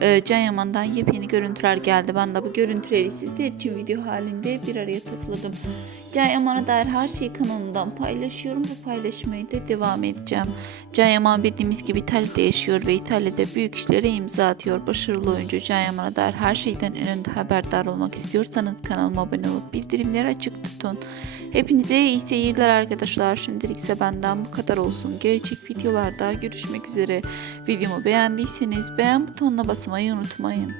Ee, Can Yaman'dan yepyeni görüntüler geldi. Ben de bu görüntüleri sizler için video halinde bir araya topladım. Can Yaman'a dair her şeyi kanalımdan paylaşıyorum ve paylaşmaya da devam edeceğim. Can Yaman bildiğimiz gibi İtalya'da yaşıyor ve İtalya'da büyük işlere imza atıyor. Başarılı oyuncu Can Yaman'a dair her şeyden en önde haberdar olmak istiyorsanız kanalıma abone olup bildirimleri açık tutun. Hepinize iyi seyirler arkadaşlar. Şimdilik ise benden bu kadar olsun. Gelecek videolarda görüşmek üzere. Videomu beğendiyseniz beğen butonuna basmayı unutmayın.